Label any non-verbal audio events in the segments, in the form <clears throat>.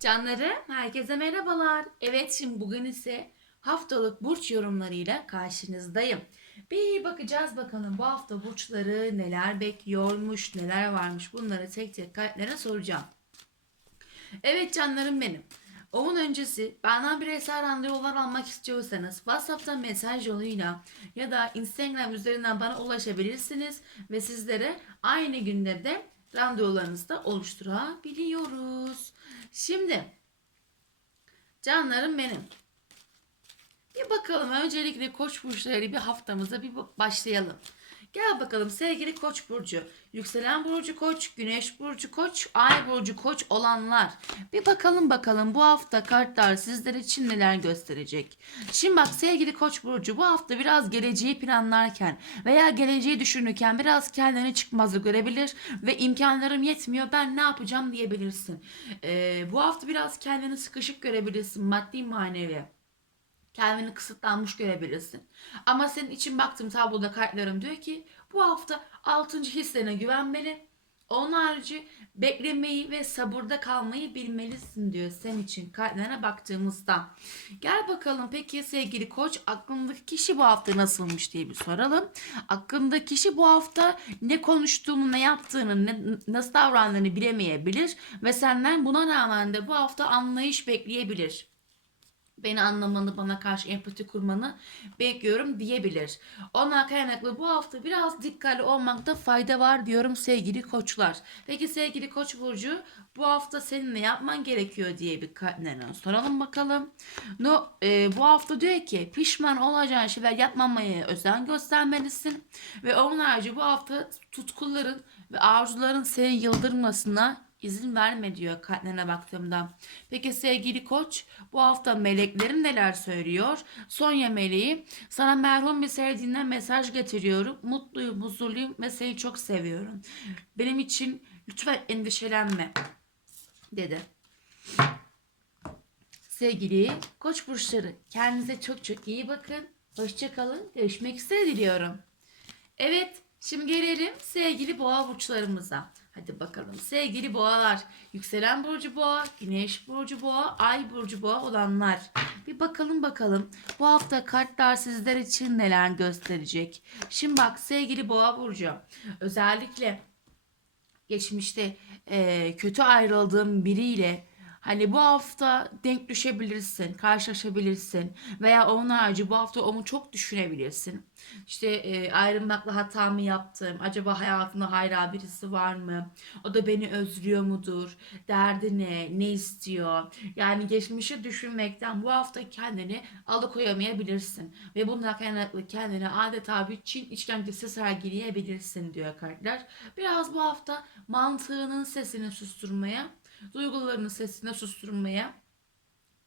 Canlarım, herkese merhabalar. Evet, şimdi bugün ise haftalık burç yorumlarıyla karşınızdayım. Bir bakacağız bakalım bu hafta burçları neler bekliyormuş, neler varmış bunları tek tek kalplere soracağım. Evet canlarım benim. Onun öncesi benden bireysel randevular almak istiyorsanız WhatsApp'tan mesaj yoluyla ya da Instagram üzerinden bana ulaşabilirsiniz ve sizlere aynı günde de randevularınızı da oluşturabiliyoruz. Şimdi canlarım benim. Bir bakalım öncelikle Koç burçları bir haftamıza bir başlayalım. Gel bakalım sevgili Koç burcu, yükselen burcu Koç, Güneş burcu Koç, Ay burcu Koç olanlar. Bir bakalım bakalım bu hafta kartlar sizler için neler gösterecek. Şimdi bak sevgili Koç burcu bu hafta biraz geleceği planlarken veya geleceği düşünürken biraz kendini çıkmazı görebilir ve imkanlarım yetmiyor ben ne yapacağım diyebilirsin. Ee, bu hafta biraz kendini sıkışık görebilirsin maddi manevi kendini kısıtlanmış görebilirsin. Ama senin için baktığım tabloda kartlarım diyor ki bu hafta 6. hislerine güvenmeli. Onun harici beklemeyi ve sabırda kalmayı bilmelisin diyor senin için kartlarına baktığımızda. Gel bakalım peki sevgili koç aklındaki kişi bu hafta nasılmış diye bir soralım. Aklındaki kişi bu hafta ne konuştuğunu, ne yaptığını, ne, nasıl davrandığını bilemeyebilir ve senden buna rağmen de bu hafta anlayış bekleyebilir beni anlamanı, bana karşı empati kurmanı bekliyorum diyebilir. Ona kaynaklı bu hafta biraz dikkatli olmakta fayda var diyorum sevgili koçlar. Peki sevgili koç burcu bu hafta senin ne yapman gerekiyor diye bir kalplerine soralım bakalım. No, e, bu hafta diyor ki pişman olacağın şeyler yapmamaya özen göstermelisin. Ve onun harici bu hafta tutkuların ve arzuların seni yıldırmasına izin verme diyor kalplerine baktığımda. Peki sevgili koç bu hafta meleklerin neler söylüyor? Sonya meleği sana merhum bir sevdiğinden mesaj getiriyorum. Mutluyum, huzurluyum ve seni çok seviyorum. Benim için lütfen endişelenme dedi. Sevgili koç burçları kendinize çok çok iyi bakın. Hoşçakalın. Görüşmek üzere diliyorum. Evet şimdi gelelim sevgili boğa burçlarımıza. Hadi bakalım sevgili boğalar, yükselen burcu boğa, güneş burcu boğa, ay burcu boğa olanlar. Bir bakalım bakalım bu hafta kartlar sizler için neler gösterecek. Şimdi bak sevgili boğa burcu özellikle geçmişte e, kötü ayrıldığım biriyle Hani bu hafta denk düşebilirsin, karşılaşabilirsin veya onun harici bu hafta onu çok düşünebilirsin. İşte e, ayrılmakla hata mı yaptım? Acaba hayatımda hala birisi var mı? O da beni özlüyor mudur? Derdi ne? Ne istiyor? Yani geçmişi düşünmekten bu hafta kendini alıkoyamayabilirsin. Ve bundan kaynaklı kendine adeta bir Çin işkencesi sergileyebilirsin diyor kartlar. Biraz bu hafta mantığının sesini susturmaya duygularının sesini susturmaya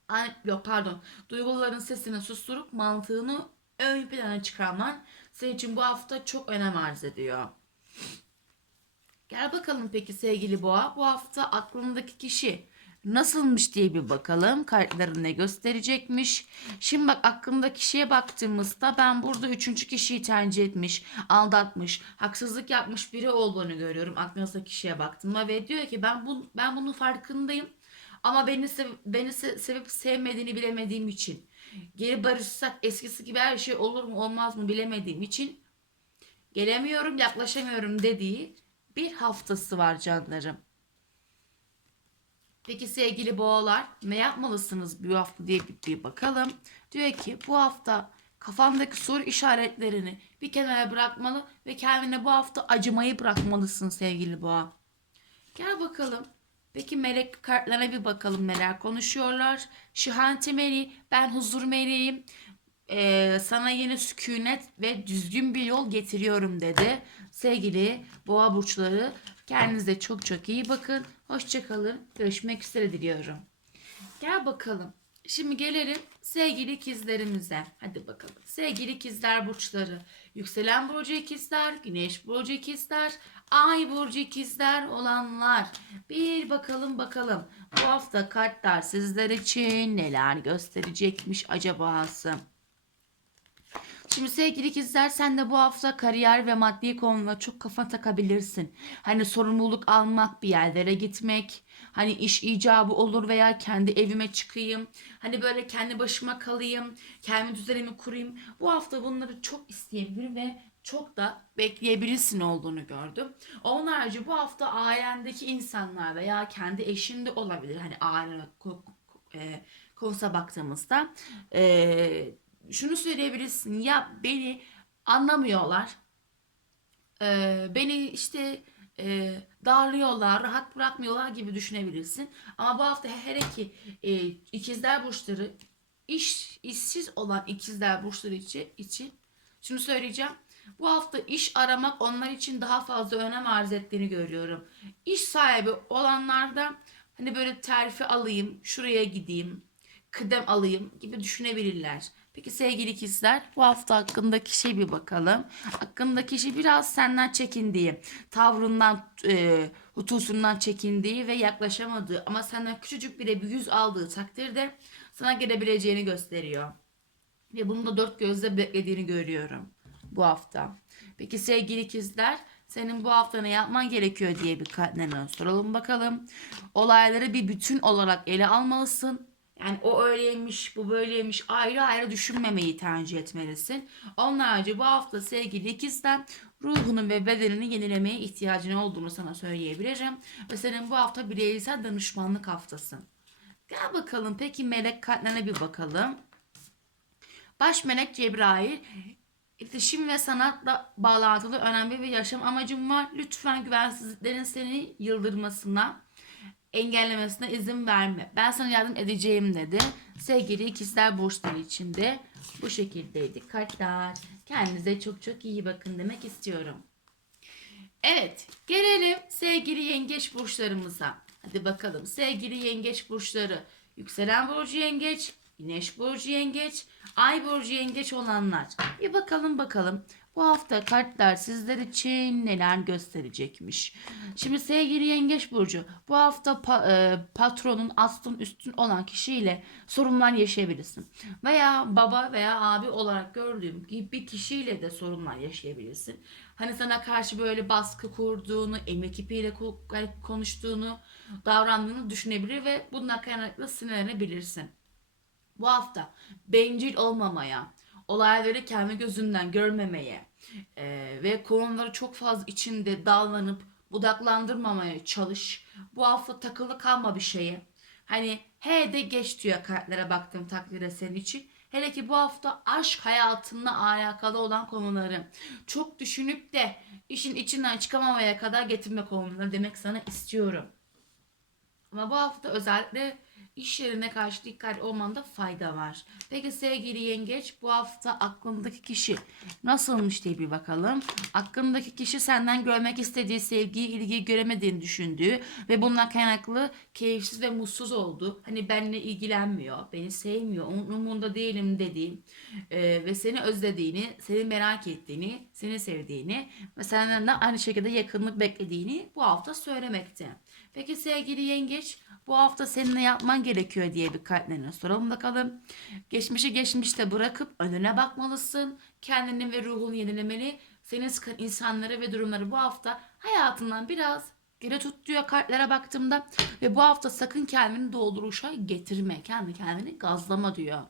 Ay, yok pardon duyguların sesini susturup mantığını ön plana çıkarman senin için bu hafta çok önem arz ediyor. Gel bakalım peki sevgili boğa bu hafta aklındaki kişi nasılmış diye bir bakalım. Kartların ne gösterecekmiş. Şimdi bak aklımda kişiye baktığımızda ben burada üçüncü kişiyi tercih etmiş, aldatmış, haksızlık yapmış biri olduğunu görüyorum. Aklınızda kişiye baktığımda ve diyor ki ben bu ben bunun farkındayım. Ama beni sev, beni se- sevip sevmediğini bilemediğim için geri barışsak eskisi gibi her şey olur mu olmaz mı bilemediğim için gelemiyorum, yaklaşamıyorum dediği bir haftası var canlarım. Peki sevgili boğalar ne yapmalısınız bu hafta diye bir, bakalım. Diyor ki bu hafta kafandaki soru işaretlerini bir kenara bırakmalı ve kendine bu hafta acımayı bırakmalısın sevgili boğa. Gel bakalım. Peki melek kartlarına bir bakalım neler konuşuyorlar. Şihanti meleği ben huzur meleğim. Ee, sana yeni sükunet ve düzgün bir yol getiriyorum dedi. Sevgili boğa burçları kendinize çok çok iyi bakın. Hoşçakalın. Görüşmek üzere diliyorum. Gel bakalım. Şimdi gelelim sevgili ikizlerimize. Hadi bakalım. Sevgili ikizler burçları. Yükselen burcu ikizler, güneş burcu ikizler, ay burcu ikizler olanlar. Bir bakalım bakalım. Bu hafta kartlar sizler için neler gösterecekmiş acabası. Şimdi sevgili ikizler sen de bu hafta kariyer ve maddi konulara çok kafa takabilirsin. Hani sorumluluk almak, bir yerlere gitmek, hani iş icabı olur veya kendi evime çıkayım. Hani böyle kendi başıma kalayım, kendi düzenimi kurayım. Bu hafta bunları çok isteyebilir ve çok da bekleyebilirsin olduğunu gördüm. Onun harici bu hafta ailendeki insanlar veya kendi eşin de olabilir. Hani aile e, konusuna baktığımızda e, şunu söyleyebilirsin ya beni anlamıyorlar e, beni işte e, darlıyorlar rahat bırakmıyorlar gibi düşünebilirsin ama bu hafta hele ki e, ikizler burçları iş işsiz olan ikizler burçları için, için şunu söyleyeceğim bu hafta iş aramak onlar için daha fazla önem arz ettiğini görüyorum. İş sahibi olanlarda hani böyle terfi alayım, şuraya gideyim, kıdem alayım gibi düşünebilirler. Peki sevgili ikizler bu hafta hakkındaki kişiye bir bakalım. Hakkındaki kişi biraz senden çekindiği, tavrından, e, hutusundan çekindiği ve yaklaşamadığı ama senden küçücük bile bir yüz aldığı takdirde sana gelebileceğini gösteriyor. Ve bunu da dört gözle beklediğini görüyorum bu hafta. Peki sevgili ikizler senin bu hafta ne yapman gerekiyor diye bir kalplerine soralım bakalım. Olayları bir bütün olarak ele almalısın. Yani o öyleymiş, bu böyleymiş ayrı ayrı düşünmemeyi tercih etmelisin. Onun harici bu hafta sevgili ikizler ruhunu ve bedenini yenilemeye ihtiyacın olduğunu sana söyleyebilirim. Ve senin bu hafta bireysel danışmanlık haftası. Gel bakalım peki melek kalplerine bir bakalım. Baş melek Cebrail İletişim ve sanatla bağlantılı önemli bir yaşam amacım var. Lütfen güvensizliklerin seni yıldırmasına, engellemesine izin verme. Ben sana yardım edeceğim dedi. Sevgili ikizler burçları içinde bu şekildeydi. Kartlar. Kendinize çok çok iyi bakın demek istiyorum. Evet, gelelim sevgili yengeç burçlarımıza. Hadi bakalım sevgili yengeç burçları. Yükselen burcu yengeç, güneş burcu yengeç, ay burcu yengeç olanlar. Bir bakalım bakalım bu hafta kartlar sizler için neler gösterecekmiş. Şimdi sevgili yengeç burcu bu hafta pa- e, patronun aslın üstün olan kişiyle sorunlar yaşayabilirsin. Veya baba veya abi olarak gördüğüm gibi bir kişiyle de sorunlar yaşayabilirsin. Hani sana karşı böyle baskı kurduğunu, ko- yani konuştuğunu, davrandığını düşünebilir ve bundan kaynaklı sinirlenebilirsin. Bu hafta bencil olmamaya, olayları kendi gözünden görmemeye e, ve konuları çok fazla içinde dallanıp budaklandırmamaya çalış. Bu hafta takılı kalma bir şeye. Hani he de geç diyor kartlara baktığım takdirde senin için. Hele ki bu hafta aşk hayatınla alakalı olan konuları çok düşünüp de işin içinden çıkamamaya kadar getirme konuları demek sana istiyorum. Ama bu hafta özellikle iş yerine karşı dikkatli olmanda fayda var. Peki sevgili yengeç bu hafta aklındaki kişi nasılmış diye bir bakalım. Aklındaki kişi senden görmek istediği sevgiyi, ilgiyi göremediğini düşündüğü ve bundan kaynaklı keyifsiz ve mutsuz oldu. Hani benimle ilgilenmiyor, beni sevmiyor, onun umurunda değilim dediğin e, ve seni özlediğini, seni merak ettiğini, seni sevdiğini ve senden de aynı şekilde yakınlık beklediğini bu hafta söylemekte. Peki sevgili yengeç bu hafta senin ne yapman gerekiyor diye bir kalplerine soralım bakalım. Geçmişi geçmişte bırakıp önüne bakmalısın. Kendini ve ruhunu yenilemeli. Seni sıkan insanları ve durumları bu hafta hayatından biraz geri tut diyor kartlara baktığımda. Ve bu hafta sakın kendini dolduruşa getirme. Kendi kendini gazlama diyor.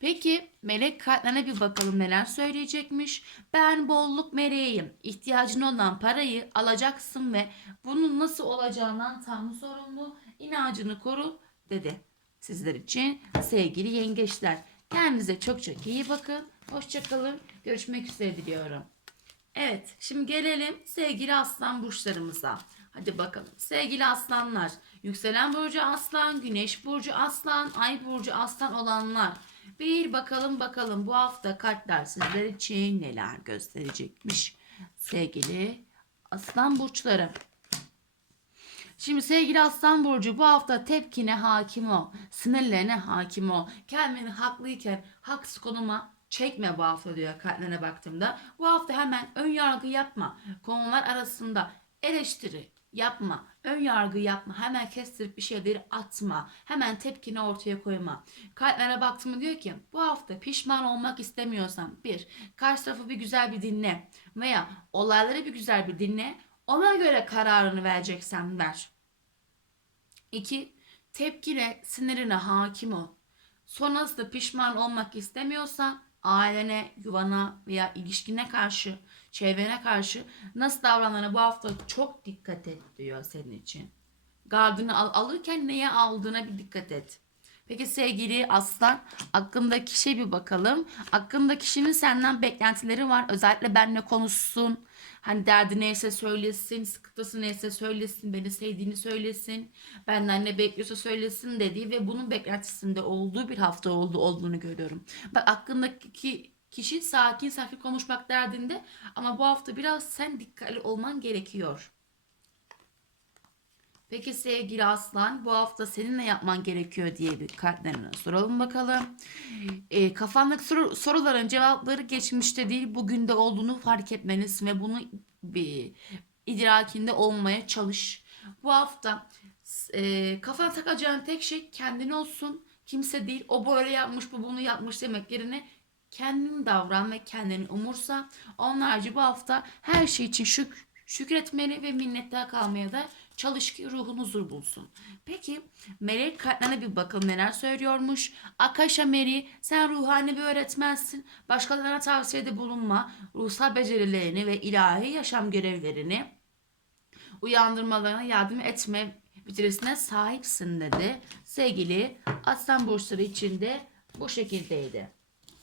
Peki melek kartlarına bir bakalım neler söyleyecekmiş. Ben bolluk meleğim. İhtiyacın olan parayı alacaksın ve bunun nasıl olacağından Tanrı sorumlu. İnancını koru dedi. Sizler için sevgili yengeçler. Kendinize çok çok iyi bakın. Hoşçakalın. Görüşmek üzere diliyorum. Evet, şimdi gelelim sevgili aslan burçlarımıza. Hadi bakalım. Sevgili aslanlar, yükselen burcu aslan, güneş burcu aslan, ay burcu aslan olanlar. Bir bakalım bakalım bu hafta kartlar sizler için neler gösterecekmiş. Sevgili aslan burçları. Şimdi sevgili Aslan Burcu bu hafta tepkine hakim ol. Sinirlerine hakim ol. Kendini haklıyken haksız konuma çekme bu hafta diyor kartlarına baktığımda. Bu hafta hemen ön yargı yapma. Konular arasında eleştiri, yapma. Ön yargı yapma. Hemen kestirip bir şeyleri atma. Hemen tepkini ortaya koyma. Kalplere baktım diyor ki bu hafta pişman olmak istemiyorsan bir, karşı tarafı bir güzel bir dinle veya olayları bir güzel bir dinle. Ona göre kararını vereceksen ver. İki, tepkine, sinirine hakim ol. Sonrasında pişman olmak istemiyorsan ailene, yuvana veya ilişkine karşı, çevrene karşı nasıl davranana bu hafta çok dikkat et diyor senin için. Gardını al, alırken neye aldığına bir dikkat et. Peki sevgili aslan aklındaki kişiye bir bakalım. Aklında kişinin senden beklentileri var. Özellikle benle konuşsun. Hani derdi neyse söylesin, sıkıntısı neyse söylesin, beni sevdiğini söylesin, benden ne bekliyorsa söylesin dediği ve bunun beklentisinde olduğu bir hafta oldu olduğunu görüyorum. Bak aklındaki kişi sakin sakin konuşmak derdinde ama bu hafta biraz sen dikkatli olman gerekiyor. Peki sevgili Aslan bu hafta senin ne yapman gerekiyor diye bir kartlarına soralım bakalım. E, kafandaki soru, soruların cevapları geçmişte değil bugün de olduğunu fark etmeniz ve bunu bir idrakinde olmaya çalış. Bu hafta e, kafana takacağın tek şey kendin olsun. Kimse değil o böyle yapmış bu bunu yapmış demek yerine kendin davran ve kendini umursa. Onlarca bu hafta her şey için şük şükretmeli ve minnettar kalmaya da çalış ki ruhun huzur bulsun. Peki melek kartlarına bir bakalım neler söylüyormuş. Akasha Mary sen ruhani bir öğretmensin. Başkalarına tavsiyede bulunma. Ruhsal becerilerini ve ilahi yaşam görevlerini uyandırmalarına yardım etme becerisine sahipsin dedi. Sevgili Aslan burçları için de bu şekildeydi.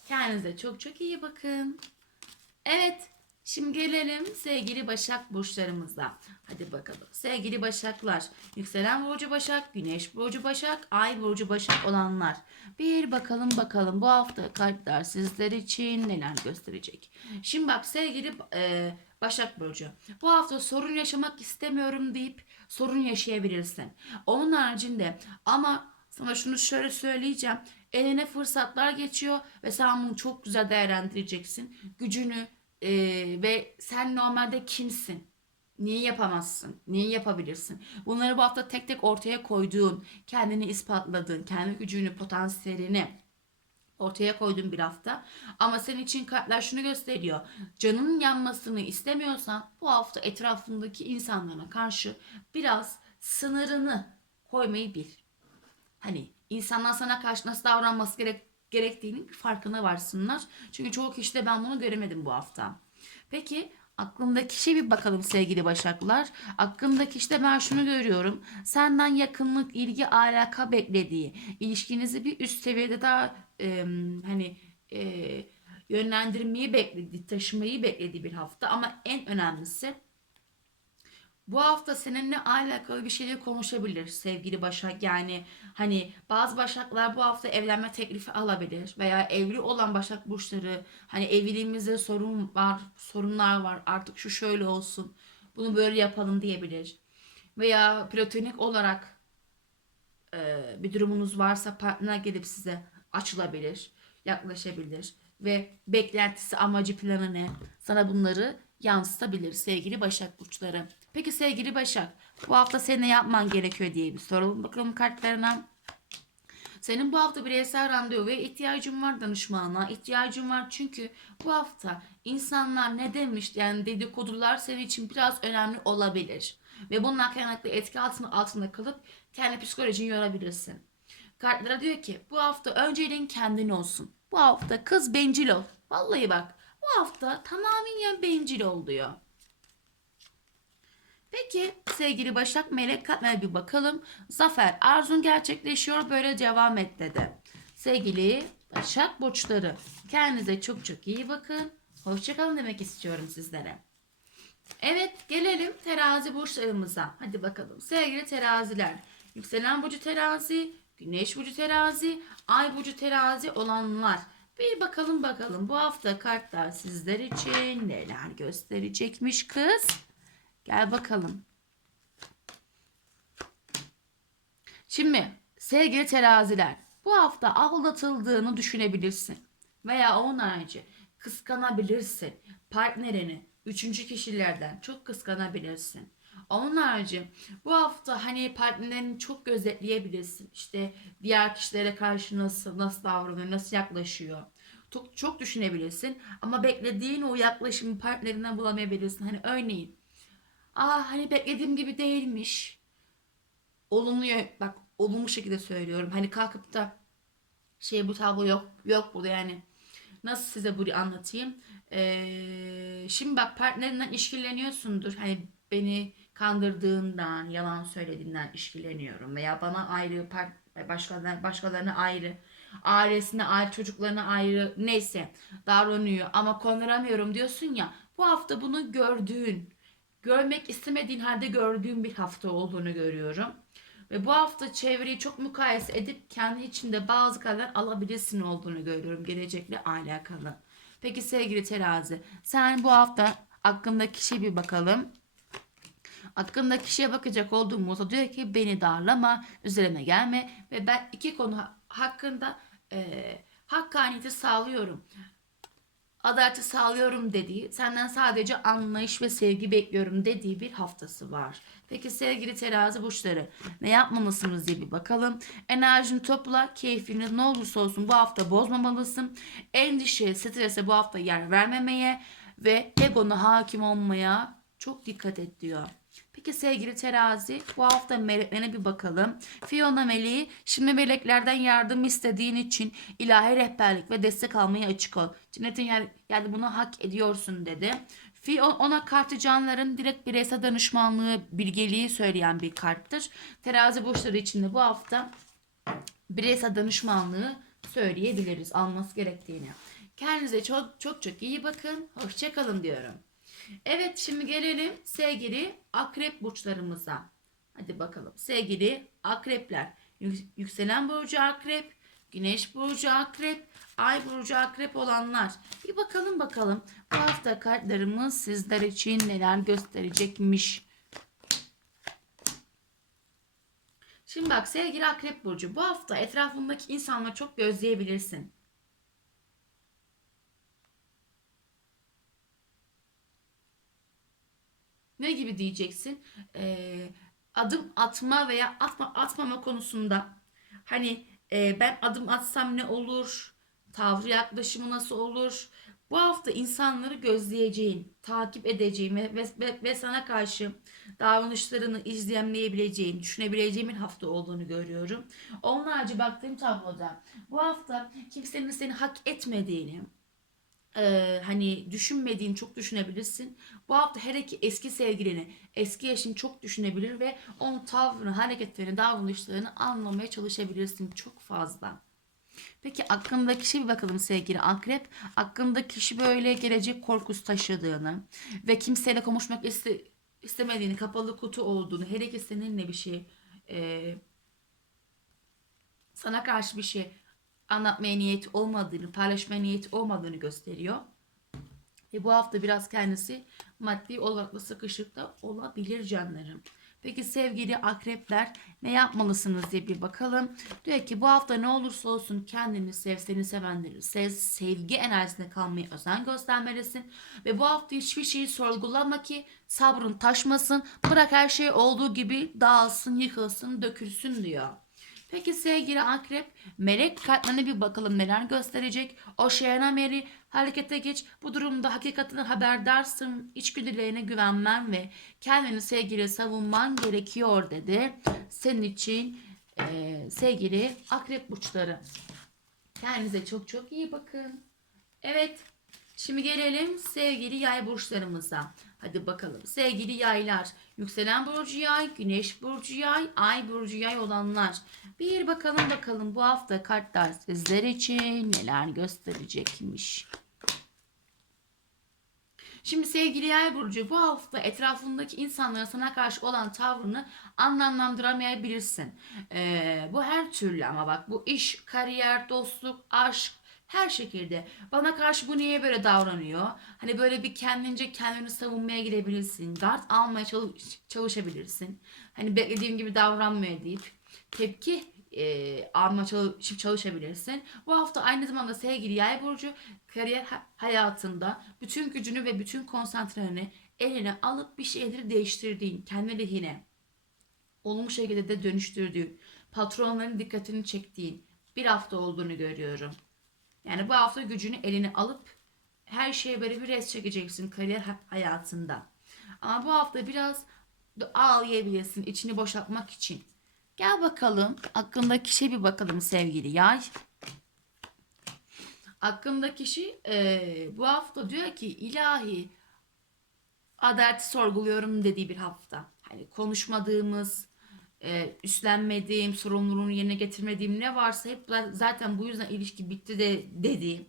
Kendinize çok çok iyi bakın. Evet Şimdi gelelim sevgili Başak burçlarımıza. Hadi bakalım. Sevgili Başaklar, yükselen burcu Başak, güneş burcu Başak, ay burcu Başak olanlar. Bir bakalım bakalım bu hafta kartlar sizler için neler gösterecek. Şimdi bak sevgili e, Başak burcu. Bu hafta sorun yaşamak istemiyorum deyip sorun yaşayabilirsin. Onun haricinde ama sana şunu şöyle söyleyeceğim. Eline fırsatlar geçiyor ve sen bunu çok güzel değerlendireceksin. Gücünü, ee, ve sen normalde kimsin? Niye yapamazsın? Niye yapabilirsin? Bunları bu hafta tek tek ortaya koyduğun, kendini ispatladığın, kendi gücünü, potansiyelini ortaya koyduğun bir hafta. Ama senin için kartlar şunu gösteriyor. Canının yanmasını istemiyorsan bu hafta etrafındaki insanlara karşı biraz sınırını koymayı bil. Hani insanlar sana karşı nasıl davranması gerek gerektiğinin farkına varsınlar. Çünkü çoğu kişide ben bunu göremedim bu hafta. Peki aklımdaki şey bir bakalım sevgili başaklar. Aklımdaki işte ben şunu görüyorum. Senden yakınlık, ilgi, alaka beklediği, ilişkinizi bir üst seviyede daha e, hani e, yönlendirmeyi beklediği, taşımayı beklediği bir hafta. Ama en önemlisi bu hafta seninle alakalı bir şeyleri konuşabilir sevgili Başak. Yani hani bazı Başaklar bu hafta evlenme teklifi alabilir veya evli olan Başak burçları hani evliliğimizde sorun var, sorunlar var. Artık şu şöyle olsun. Bunu böyle yapalım diyebilir. Veya platonik olarak e, bir durumunuz varsa partner gelip size açılabilir, yaklaşabilir ve beklentisi, amacı, planı ne? Sana bunları yansıtabilir sevgili Başak burçları. Peki sevgili Başak bu hafta senin ne yapman gerekiyor diye bir soralım bakalım kartlarına. Senin bu hafta bireysel randevu ve ihtiyacın var danışmana. ihtiyacın var çünkü bu hafta insanlar ne demiş yani dedikodular senin için biraz önemli olabilir. Ve bununla kaynaklı etki altında, altında kalıp kendi psikolojini yorabilirsin. Kartlara diyor ki bu hafta önceliğin kendin olsun. Bu hafta kız bencil ol. Vallahi bak bu hafta tamamen bencil ol diyor. Peki sevgili Başak Melek Katmer'e bir bakalım. Zafer arzun gerçekleşiyor böyle devam et dedi. Sevgili Başak Burçları kendinize çok çok iyi bakın. Hoşçakalın demek istiyorum sizlere. Evet gelelim terazi burçlarımıza. Hadi bakalım sevgili teraziler. Yükselen burcu terazi, güneş burcu terazi, ay burcu terazi olanlar. Bir bakalım bakalım bu hafta kartlar sizler için neler gösterecekmiş kız. Gel bakalım. Şimdi sevgili teraziler bu hafta aldatıldığını düşünebilirsin. Veya onun harici kıskanabilirsin. Partnerini üçüncü kişilerden çok kıskanabilirsin. Onun harici bu hafta hani partnerini çok gözetleyebilirsin. İşte diğer kişilere karşı nasıl nasıl davranıyor, nasıl yaklaşıyor. Çok, çok düşünebilirsin ama beklediğin o yaklaşımı partnerinden bulamayabilirsin. Hani örneğin aa hani beklediğim gibi değilmiş. Olumlu bak olumlu şekilde söylüyorum. Hani kalkıp da şey bu tablo yok yok burada yani. Nasıl size bunu anlatayım? Ee, şimdi bak partnerinden işkilleniyorsundur. Hani beni kandırdığından, yalan söylediğinden işkilleniyorum veya bana ayrı, part- başkalarına, başkalarına ayrı, ailesine ayrı, çocuklarına ayrı neyse davranıyor ama konduramıyorum diyorsun ya. Bu hafta bunu gördüğün, görmek istemediğin halde gördüğün bir hafta olduğunu görüyorum. Ve bu hafta çevreyi çok mukayese edip kendi içinde bazı kararlar alabilirsin olduğunu görüyorum gelecekle alakalı. Peki sevgili terazi sen bu hafta hakkındaki kişiye bir bakalım. Hakkındaki kişiye bakacak olduğumuzda diyor ki beni darlama, üzerime gelme ve ben iki konu ha- hakkında eee hakkaniyeti sağlıyorum. Adaleti sağlıyorum dediği, senden sadece anlayış ve sevgi bekliyorum dediği bir haftası var. Peki sevgili terazi burçları ne yapmamalısınız diye bir bakalım. Enerjini topla, keyfini ne olursa olsun bu hafta bozmamalısın. Endişe, strese bu hafta yer vermemeye ve egona hakim olmaya çok dikkat et diyor. Peki sevgili terazi bu hafta meleklerine bir bakalım. Fiona meleği şimdi meleklerden yardım istediğin için ilahi rehberlik ve destek almaya açık ol. Cennetin yer, yani bunu hak ediyorsun dedi. Fiona ona kartı canların direkt bireysel danışmanlığı bilgeliği söyleyen bir karttır. Terazi burçları için de bu hafta bireysel danışmanlığı söyleyebiliriz alması gerektiğini. Kendinize çok çok çok iyi bakın. Hoşçakalın diyorum. Evet şimdi gelelim sevgili akrep burçlarımıza. Hadi bakalım sevgili akrepler. Yük- Yükselen burcu akrep, güneş burcu akrep, ay burcu akrep olanlar. Bir bakalım bakalım bu hafta kartlarımız sizler için neler gösterecekmiş. Şimdi bak sevgili akrep burcu bu hafta etrafındaki insanları çok gözleyebilirsin. Ne gibi diyeceksin? Ee, adım atma veya atma atmama konusunda hani e, ben adım atsam ne olur? Tavrı yaklaşımı nasıl olur? Bu hafta insanları gözleyeceğin, takip edeceğin ve, ve, ve, sana karşı davranışlarını izlemleyebileceğin, düşünebileceğin bir hafta olduğunu görüyorum. Onun harici baktığım tabloda bu hafta kimsenin seni hak etmediğini, e, hani düşünmediğin çok düşünebilirsin. Bu hafta her iki eski sevgilini, eski eşini çok düşünebilir ve onun tavrını, hareketlerini, davranışlarını anlamaya çalışabilirsin çok fazla. Peki aklındaki kişi bir bakalım sevgili akrep. Aklındaki kişi böyle gelecek korkusu taşıdığını ve kimseyle konuşmak iste, istemediğini, kapalı kutu olduğunu, her iki seninle bir şey e, sana karşı bir şey anlatmaya niyet olmadığını, paylaşmaya niyet olmadığını gösteriyor. Ve bu hafta biraz kendisi maddi olarak da sıkışık da olabilir canlarım. Peki sevgili akrepler ne yapmalısınız diye bir bakalım. Diyor ki bu hafta ne olursa olsun kendini sev, seni sevenleri sev, sevgi enerjisinde kalmaya özen göstermelisin. Ve bu hafta hiçbir şeyi sorgulama ki sabrın taşmasın. Bırak her şey olduğu gibi dağılsın, yıkılsın, dökülsün diyor. Peki sevgili akrep melek kartlarına bir bakalım neler gösterecek. Oşeana Mary harekete geç. Bu durumda hakikaten haberdarsın. İçgüdülerine güvenmen ve kendini sevgili savunman gerekiyor dedi. Senin için eee, sevgili akrep burçları. Kendinize çok çok iyi bakın. Evet. Şimdi gelelim sevgili yay burçlarımıza. Hadi bakalım. Sevgili yaylar. Yükselen burcu yay, güneş burcu yay, ay burcu yay olanlar. Bir bakalım bakalım bu hafta kartlar sizler için neler gösterecekmiş. Şimdi sevgili yay burcu bu hafta etrafındaki insanların sana karşı olan tavrını anlamlandıramayabilirsin. Ee, bu her türlü ama bak bu iş, kariyer, dostluk, aşk her şekilde bana karşı bu niye böyle davranıyor? Hani böyle bir kendince kendini savunmaya girebilirsin. Gard almaya çalış- çalışabilirsin. Hani beklediğim gibi davranmıyor deyip tepki e, alma çalışıp çalışabilirsin. Bu hafta aynı zamanda sevgili yay burcu kariyer ha- hayatında bütün gücünü ve bütün konsantreni eline alıp bir şeyleri değiştirdiğin, kendi lehine olumlu şekilde de dönüştürdüğün, patronların dikkatini çektiğin bir hafta olduğunu görüyorum. Yani bu hafta gücünü eline alıp her şeye böyle bir res çekeceksin kariyer ha- hayatında. Ama bu hafta biraz ağlayabilirsin içini boşaltmak için. Gel bakalım aklındaki kişiye bir bakalım sevgili yay. Aklımdaki kişi eee, bu hafta diyor ki ilahi adaleti sorguluyorum dediği bir hafta. Hani konuşmadığımız, e, üstlenmediğim, sorumluluğunu yerine getirmediğim ne varsa hep zaten bu yüzden ilişki bitti de dediğim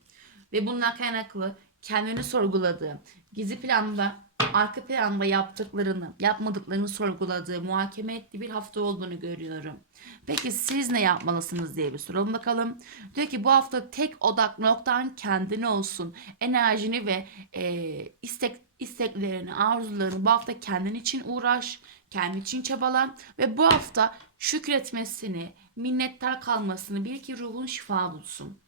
ve bundan kaynaklı kendini sorguladığı, gizli planda, arka planda yaptıklarını, yapmadıklarını sorguladığı, muhakeme ettiği bir hafta olduğunu görüyorum. Peki siz ne yapmalısınız diye bir soralım bakalım. Diyor ki bu hafta tek odak noktan kendine olsun. Enerjini ve e, istek isteklerini, arzularını bu hafta kendin için uğraş, kendin için çabala ve bu hafta şükretmesini, minnettar kalmasını bil ki ruhun şifa bulsun.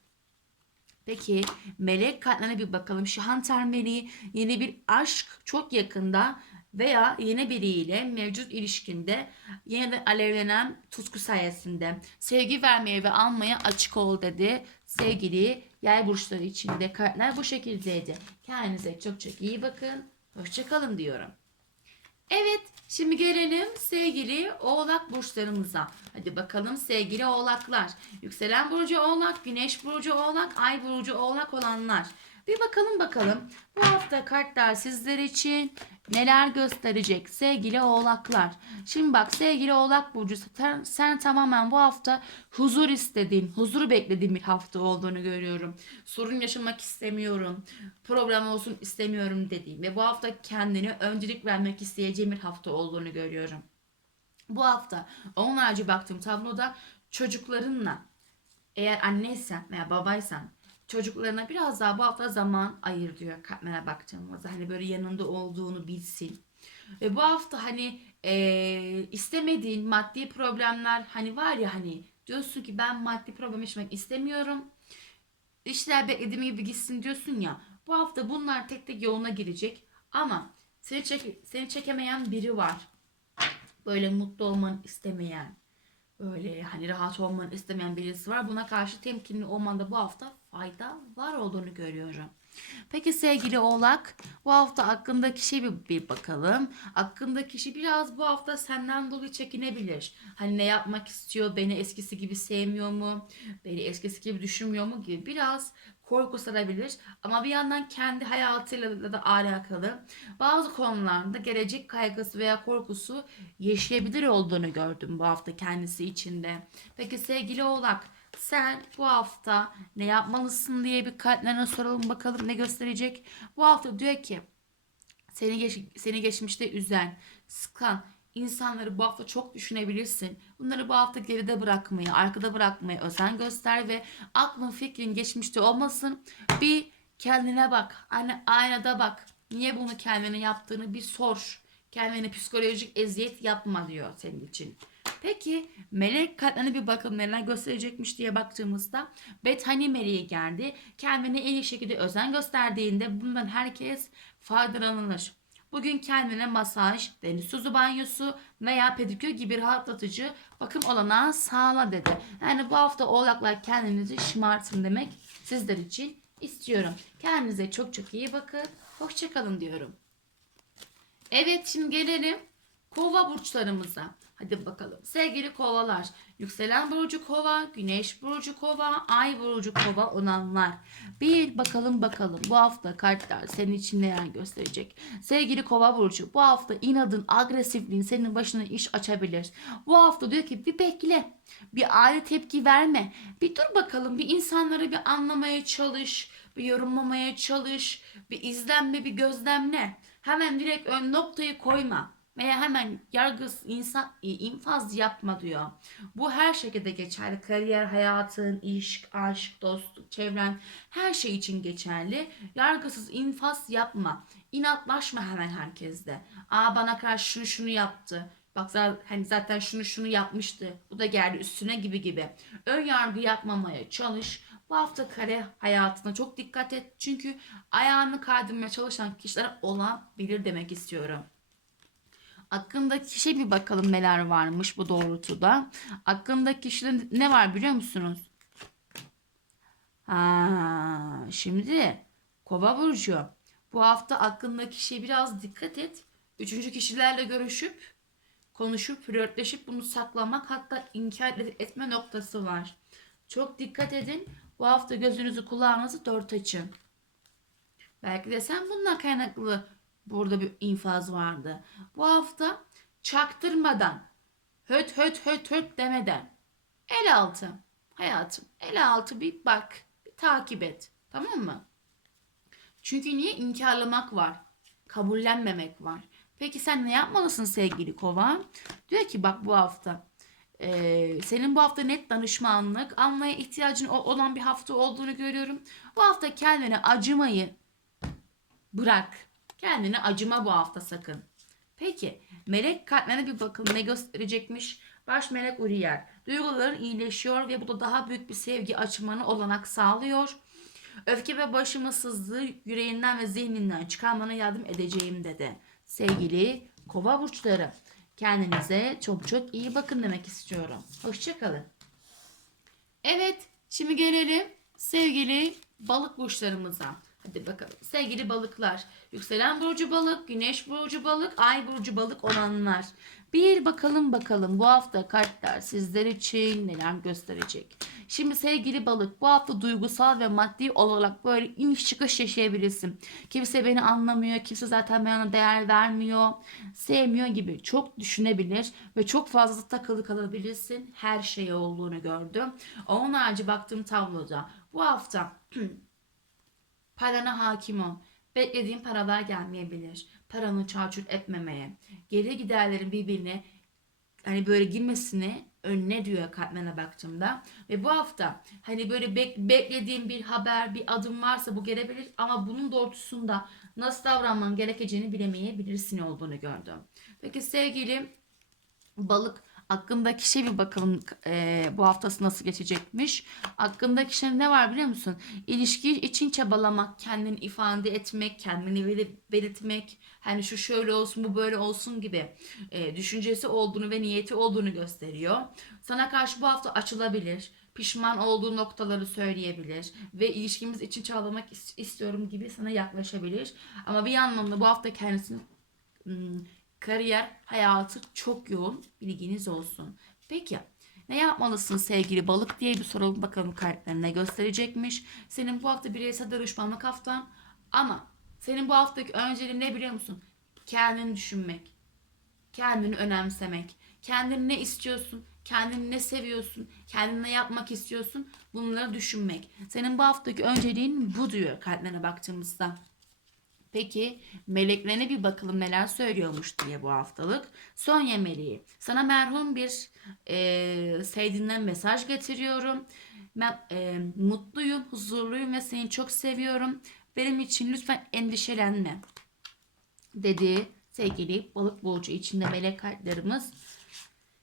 Peki melek kartlarına bir bakalım. Şu Hunter meleği yeni bir aşk çok yakında veya yeni biriyle mevcut ilişkinde yeniden alevlenen tutku sayesinde sevgi vermeye ve almaya açık ol dedi. Sevgili yay burçları içinde kartlar bu şekildeydi. Kendinize çok çok iyi bakın. Hoşçakalın diyorum. Evet, şimdi gelelim sevgili oğlak burçlarımıza. Hadi bakalım sevgili oğlaklar. Yükselen burcu oğlak, güneş burcu oğlak, ay burcu oğlak olanlar. Bir bakalım bakalım bu hafta kartlar sizler için neler gösterecek sevgili oğlaklar. Şimdi bak sevgili oğlak burcu sen, sen tamamen bu hafta huzur istediğin, huzur beklediğin bir hafta olduğunu görüyorum. Sorun yaşamak istemiyorum, problem olsun istemiyorum dediğim ve bu hafta kendine öncelik vermek isteyeceğim bir hafta olduğunu görüyorum. Bu hafta onlarca baktığım tabloda çocuklarınla eğer anneysen veya babaysan çocuklarına biraz daha bu hafta zaman ayır diyor katmana baktığımızda. Hani böyle yanında olduğunu bilsin. Ve bu hafta hani eee, istemediğin maddi problemler hani var ya hani diyorsun ki ben maddi problem yaşamak istemiyorum. İşler beklediğim gibi gitsin diyorsun ya. Bu hafta bunlar tek tek yoluna girecek. Ama seni, çek seni çekemeyen biri var. Böyle mutlu olmanı istemeyen, böyle hani rahat olmanı istemeyen birisi var. Buna karşı temkinli olmanda bu hafta fayda var olduğunu görüyorum. Peki sevgili Oğlak, bu hafta hakkındaki kişi bir, bir bakalım. Hakkındaki kişi biraz bu hafta senden dolayı çekinebilir. Hani ne yapmak istiyor, beni eskisi gibi sevmiyor mu, beni eskisi gibi düşünmüyor mu gibi biraz korku sarabilir. Ama bir yandan kendi hayatıyla da alakalı bazı konularda gelecek kaygısı veya korkusu yaşayabilir olduğunu gördüm bu hafta kendisi içinde. Peki sevgili Oğlak, sen bu hafta ne yapmalısın diye bir kalplerine soralım bakalım ne gösterecek. Bu hafta diyor ki seni geç, seni geçmişte üzen, sıkan insanları bu hafta çok düşünebilirsin. Bunları bu hafta geride bırakmaya, arkada bırakmaya özen göster ve aklın fikrin geçmişte olmasın. Bir kendine bak. Ayna, aynada bak. Niye bunu kendine yaptığını bir sor. Kendine psikolojik eziyet yapma diyor senin için. Peki melek kartlarına bir bakalım neler gösterecekmiş diye baktığımızda Bethany meleği geldi. Kendine en iyi şekilde özen gösterdiğinde bundan herkes faydalanır. Bugün kendine masaj, deniz tuzu banyosu veya pedikür gibi rahatlatıcı bakım olanağı sağla dedi. Yani bu hafta oğlaklar kendinizi şımartın demek sizler için istiyorum. Kendinize çok çok iyi bakın. Hoşçakalın diyorum. Evet şimdi gelelim kova burçlarımıza. Hadi bakalım. Sevgili kovalar. Yükselen burcu kova, güneş burcu kova, ay burcu kova olanlar. Bir bakalım bakalım bu hafta kartlar senin için neler gösterecek. Sevgili kova burcu bu hafta inadın, agresifliğin senin başına iş açabilir. Bu hafta diyor ki bir bekle. Bir aile tepki verme. Bir dur bakalım bir insanları bir anlamaya çalış. Bir yorumlamaya çalış. Bir izlenme, bir gözlemle. Hemen direkt ön noktayı koyma veya hemen yargıs insan e, infaz yapma diyor. Bu her şekilde geçerli. Kariyer, hayatın, iş, aşk, dostluk, çevren her şey için geçerli. Yargısız infaz yapma. İnatlaşma hemen herkeste. Aa bana karşı şunu şunu yaptı. Bak hani zaten şunu şunu yapmıştı. Bu da geldi üstüne gibi gibi. Ön yargı yapmamaya çalış. Bu hafta kare hayatına çok dikkat et. Çünkü ayağını kaydırmaya çalışan kişiler olabilir demek istiyorum. Aklındaki kişiye bir bakalım neler varmış bu doğrultuda. Aklındaki kişide ne var biliyor musunuz? Ha, şimdi Kova burcu. Bu hafta aklındaki kişiye biraz dikkat et. Üçüncü kişilerle görüşüp konuşup flörtleşip bunu saklamak hatta inkar etme noktası var. Çok dikkat edin. Bu hafta gözünüzü kulağınızı dört açın. Belki de sen bundan kaynaklı burada bir infaz vardı. Bu hafta çaktırmadan, höt höt höt höt demeden el altı hayatım el altı bir bak bir takip et tamam mı? Çünkü niye inkarlamak var kabullenmemek var. Peki sen ne yapmalısın sevgili kova? Diyor ki bak bu hafta ee, senin bu hafta net danışmanlık almaya ihtiyacın olan bir hafta olduğunu görüyorum. Bu hafta kendine acımayı bırak. Kendine acıma bu hafta sakın. Peki melek kartlarına bir bakalım ne gösterecekmiş. Baş melek Uriel. Duyguların iyileşiyor ve bu da daha büyük bir sevgi açmanı olanak sağlıyor. Öfke ve başımızsızlığı yüreğinden ve zihninden çıkarmana yardım edeceğim dedi. Sevgili kova burçları kendinize çok çok iyi bakın demek istiyorum. Hoşçakalın. Evet şimdi gelelim sevgili balık burçlarımıza. Hadi bakalım. Sevgili balıklar. Yükselen burcu balık, güneş burcu balık, ay burcu balık olanlar. Bir bakalım bakalım bu hafta kartlar sizler için neler gösterecek. Şimdi sevgili balık bu hafta duygusal ve maddi olarak böyle iniş çıkış yaşayabilirsin. Kimse beni anlamıyor, kimse zaten bana değer vermiyor, sevmiyor gibi çok düşünebilir ve çok fazla takılı kalabilirsin. Her şey olduğunu gördüm. Onun harici baktığım tabloda bu hafta <clears throat> Parana hakim ol. Beklediğin paralar gelmeyebilir. Paranı çarçur etmemeye. Geri giderlerin birbirine hani böyle girmesini önüne diyor katmana baktığımda. Ve bu hafta hani böyle bek- beklediğin bir haber, bir adım varsa bu gelebilir ama bunun doğrultusunda nasıl davranman gerekeceğini bilemeyebilirsin olduğunu gördüm. Peki sevgili balık Aklındaki şey bir bakalım e, bu haftası nasıl geçecekmiş. Aklındaki şey ne var biliyor musun? İlişki için çabalamak, kendini ifade etmek, kendini bel- belirtmek. Hani şu şöyle olsun bu böyle olsun gibi e, düşüncesi olduğunu ve niyeti olduğunu gösteriyor. Sana karşı bu hafta açılabilir. Pişman olduğu noktaları söyleyebilir. Ve ilişkimiz için çabalamak is- istiyorum gibi sana yaklaşabilir. Ama bir yandan da bu hafta kendisini kariyer hayatı çok yoğun bilginiz olsun. Peki ne yapmalısın sevgili balık diye bir soralım bakalım kartlarına gösterecekmiş. Senin bu hafta bireysel danışmanlık haftan ama senin bu haftaki önceliğin ne biliyor musun? Kendini düşünmek, kendini önemsemek, kendini ne istiyorsun, kendini ne seviyorsun, kendini ne yapmak istiyorsun bunları düşünmek. Senin bu haftaki önceliğin bu diyor kartlarına baktığımızda. Peki meleklerine bir bakalım neler söylüyormuş diye bu haftalık. Sonya meleği. Sana merhum bir e, sevdiğinden mesaj getiriyorum. Ben e, mutluyum, huzurluyum ve seni çok seviyorum. Benim için lütfen endişelenme. Dedi sevgili balık burcu içinde melek kartlarımız.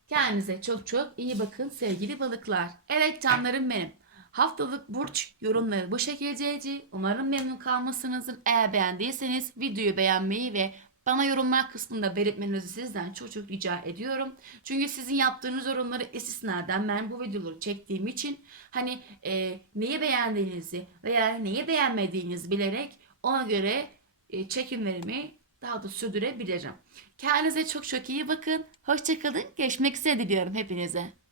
Kendinize çok çok iyi bakın sevgili balıklar. Evet canlarım benim. Haftalık burç yorumları bu şekildeydi. Umarım memnun kalmışsınızdır. Eğer beğendiyseniz videoyu beğenmeyi ve bana yorumlar kısmında belirtmenizi sizden çok çok rica ediyorum. Çünkü sizin yaptığınız yorumları istisnaden ben bu videoları çektiğim için hani e, neyi beğendiğinizi veya neyi beğenmediğinizi bilerek ona göre e, çekimlerimi daha da sürdürebilirim. Kendinize çok çok iyi bakın. Hoşçakalın. Görüşmek üzere diliyorum hepinize.